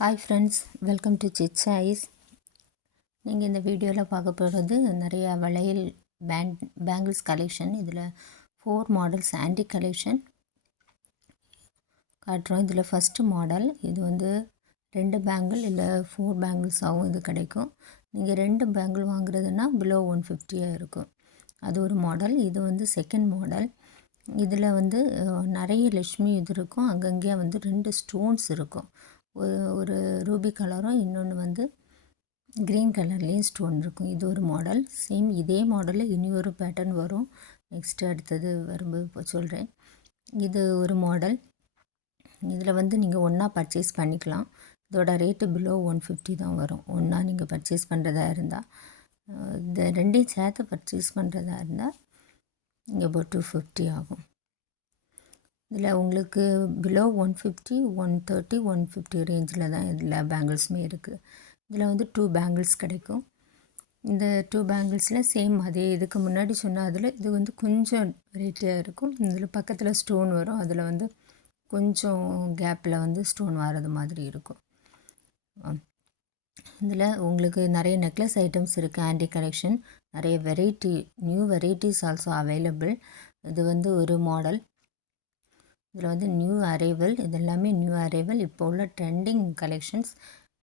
Hi friends, welcome to சிட்ஸ் ஐஸ். நீங்கள் இந்த வீடியோவில் பார்க்க போகிறது நிறையா வளையல் பேங்கிள்ஸ் கலெக்ஷன். இதில் 4 மாடல்ஸ் ஆன்டிக் கலெக்ஷன் காட்டுறோம். இதில் ஃபஸ்ட்டு மாடல் இது வந்து 2 பேங்கிள் இல்லை 4 பேங்கிள்ஸாகவும் இது கிடைக்கும். நீங்கள் 2 பேங்கிள் வாங்குறதுன்னா பிலோ 150 இருக்கும். அது ஒரு மாடல். இது வந்து செகண்ட் மாடல். இதில் வந்து நிறைய லக்ஷ்மி இது இருக்கும். அங்கங்கே வந்து 2 ஸ்டோன்ஸ் இருக்கும். ஒரு ரூபி கலரும் இன்னொன்று வந்து க்ரீன் கலர்லேயும் ஸ்டோன் இருக்கும். இது ஒரு மாடல். சேம் இதே மாடலில் இனி ஒரு பேட்டர்ன் வரும். நெக்ஸ்ட்டு அடுத்தது வரும்போது இப்போ சொல்கிறேன். இது ஒரு மாடல். இதில் வந்து நீங்கள் ஒன்றா பர்ச்சேஸ் பண்ணிக்கலாம். இதோட ரேட்டு பிலோ 150 தான் வரும். ஒன்றா நீங்கள் பர்ச்சேஸ் பண்ணுறதா இருந்தால். இந்த ரெண்டையும் சேர்த்து பர்ச்சேஸ் பண்ணுறதா இருந்தால் இங்கே about 250 ஆகும். இதில் உங்களுக்கு பிலோ 150, 130, 150 ரேஞ்சில் தான் இதில் பேங்கிள்ஸுமே இருக்குது. இதில் வந்து 2 பேங்கிள்ஸ் கிடைக்கும். இந்த 2 பேங்கிள்ஸில் சேம் அதே இதுக்கு முன்னாடி சொன்ன அதில் இது வந்து கொஞ்சம் வெரைட்டியாக இருக்கும். இதில் பக்கத்தில் ஸ்டோன் வரும். அதில் வந்து கொஞ்சம் கேப்பில் வந்து ஸ்டோன் வர்றது மாதிரி இருக்கும். இதில் உங்களுக்கு நிறைய நெக்லஸ் ஐட்டம்ஸ் இருக்குது. ஆன்டிக் கலெக்ஷன் நிறைய variety, new varieties also available. இது வந்து ஒரு மாடல். இதில் வந்து நியூ அரைவல், இது எல்லாமே நியூ அரைவல். இப்போ உள்ள ட்ரெண்டிங் கலெக்ஷன்ஸ்.